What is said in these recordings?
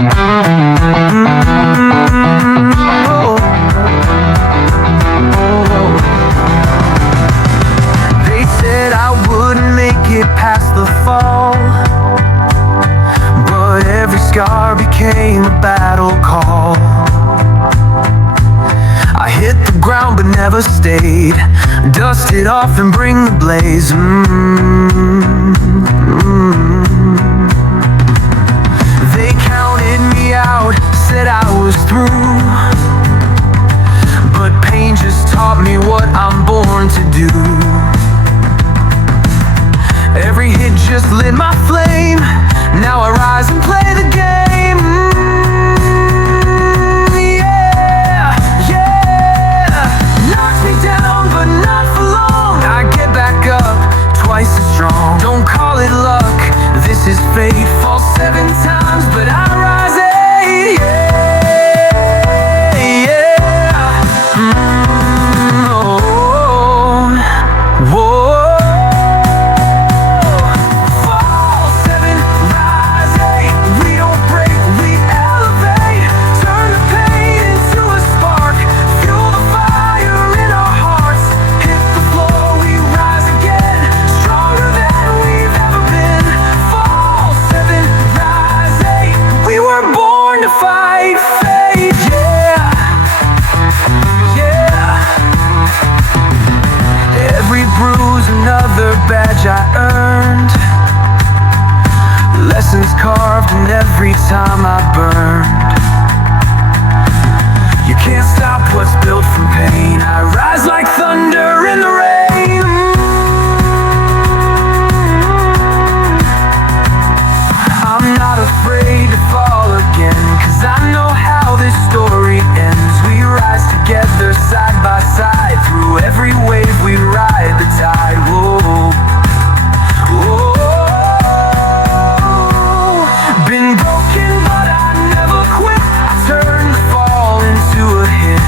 They said I wouldn't make it past the fall, but every scar became a battle call. I hit the ground but never stayed, dust it off and bring the blaze. They counted me out, said I was through, but pain just taught me what I'm born to do. Every hit just lit my flame, now I rise and play the game. Yeah, yeah. Knocks me down but not for long, I get back up twice as strong. Don't call it luck, this is fate. Fall 7 times but I rise 8. Yeah, yeah. Oh, whoa. Fall 7, rise 8. We don't break, we elevate. Turn the pain into a spark, fuel the fire in our hearts. Hit the floor, we rise again, stronger than we've ever been. Fall 7, rise 8. We were born to fight fate. Yeah, yeah. Every bruise, another badge I earned. Lessons carved in every time I burned. You can't stop what's built from pain. I rise like thunder in the rain. I'm not afraid to fall again, 'cause I know how this story ends. We rise together side by side, through every wave we ride the tide. Whoa, whoa. Been broken but I never quit, I turn the fall into a hit.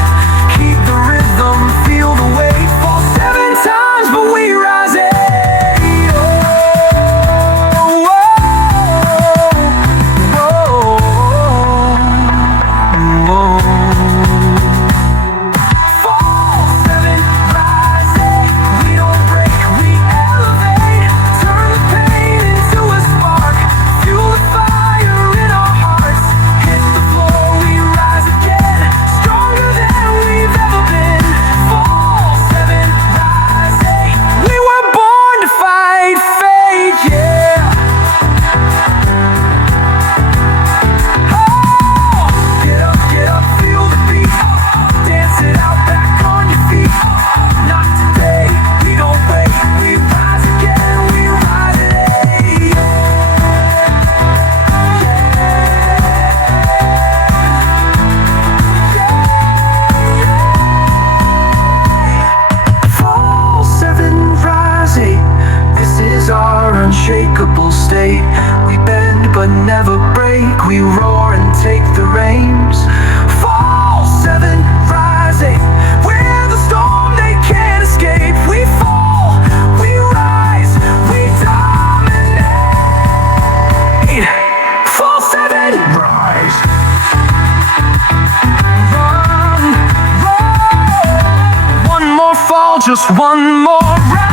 Keep the rhythm, feel the weight. Fall 7 times but we rise 8. Unshakable state, we bend but never break, we roar and take the reins. Fall 7, rise 8, we're the storm they can't escape. We fall, we rise, we dominate. Fall 7, rise. Run, run. One more fall, just one more rise.